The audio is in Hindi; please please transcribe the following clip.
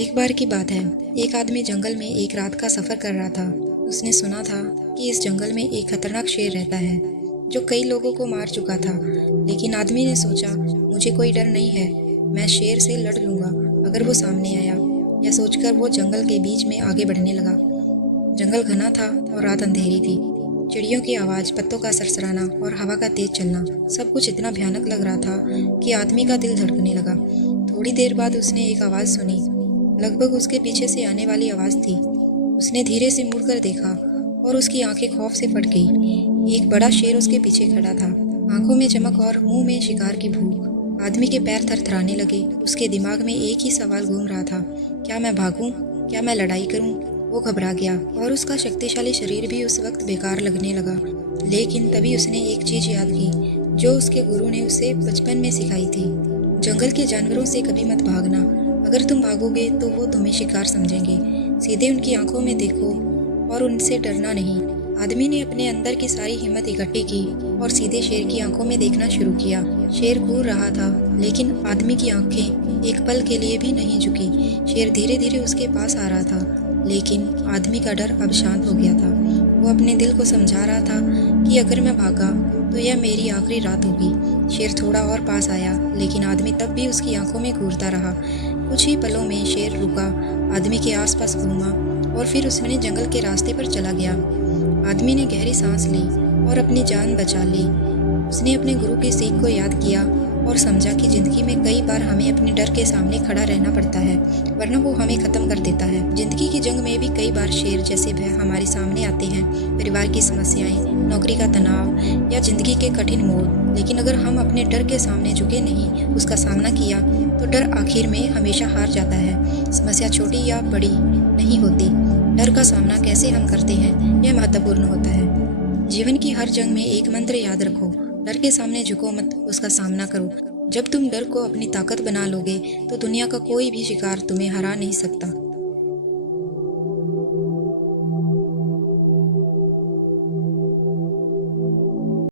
एक बार की बात है, एक आदमी जंगल में एक रात का सफर कर रहा था। उसने सुना था कि इस जंगल में एक खतरनाक शेर रहता है जो कई लोगों को मार चुका था। लेकिन आदमी ने सोचा, मुझे कोई डर नहीं है, मैं शेर से लड़ लूंगा अगर वो सामने आया। यह सोचकर वो जंगल के बीच में आगे बढ़ने लगा। जंगल घना था और रात अंधेरी थी। चिड़ियों की आवाज़, पत्तों का सरसराना और हवा का तेज चलना, सब कुछ इतना भयानक लग रहा था कि आदमी का दिल धड़कने लगा। थोड़ी देर बाद उसने एक आवाज़ सुनी, लगभग उसके पीछे से आने वाली आवाज़ थी। उसने धीरे से मुड़कर देखा और उसकी आंखें खौफ से फट गई। एक बड़ा शेर उसके पीछे खड़ा था, आंखों में चमक और मुंह में शिकार की भूख। आदमी के पैर थरथराने लगे। उसके दिमाग में एक ही सवाल घूम रहा था, क्या मैं भागूं? क्या मैं लड़ाई करूं? वो घबरा गया और उसका शक्तिशाली शरीर भी उस वक्त बेकार लगने लगा। लेकिन तभी उसने एक चीज याद की जो उसके गुरु ने उसे बचपन में सिखाई थी। जंगल के जानवरों से कभी मत भागना। अगर तुम भागोगे तो वो तुम्हें शिकार समझेंगे। सीधे उनकी आंखों में देखो और उनसे डरना नहीं। आदमी ने अपने अंदर की सारी हिम्मत इकट्ठी की और सीधे शेर की आंखों में देखना शुरू किया। शेर घूर रहा था, लेकिन आदमी की आंखें एक पल के लिए भी नहीं झुकी। शेर धीरे धीरे उसके पास आ रहा था, लेकिन आदमी का डर अब शांत हो गया था। वो अपने दिल को समझा रहा था कि अगर मैं भागा तो यह मेरी आखिरी रात होगी। शेर थोड़ा और पास आया, लेकिन आदमी तब भी उसकी आंखों में घूरता रहा। कुछ ही पलों में शेर रुका, आदमी के आसपास घूमा और फिर उसने जंगल के रास्ते पर चला गया। आदमी ने गहरी सांस ली और अपनी जान बचा ली। उसने अपने गुरु की सीख को याद किया और समझा कि जिंदगी में कई बार हमें अपने डर के सामने खड़ा रहना पड़ता है, वरना वो हमें खत्म कर देता है। जिंदगी की जंग में भी कई बार शेर जैसे भय हमारे सामने आते हैं, परिवार की समस्याएं, नौकरी का तनाव या जिंदगी के कठिन मोड़। लेकिन अगर हम अपने डर के सामने झुके नहीं, उसका सामना किया, तो डर आखिर में हमेशा हार जाता है। समस्या छोटी या बड़ी नहीं होती, डर का सामना कैसे हम करते हैं यह महत्वपूर्ण होता है। जीवन की हर जंग में एक मंत्र याद रखो, डर के सामने झुको मत, उसका सामना करो। जब तुम डर को अपनी ताकत बना लोगे तो दुनिया का कोई भी शिकार तुम्हें हरा नहीं सकता।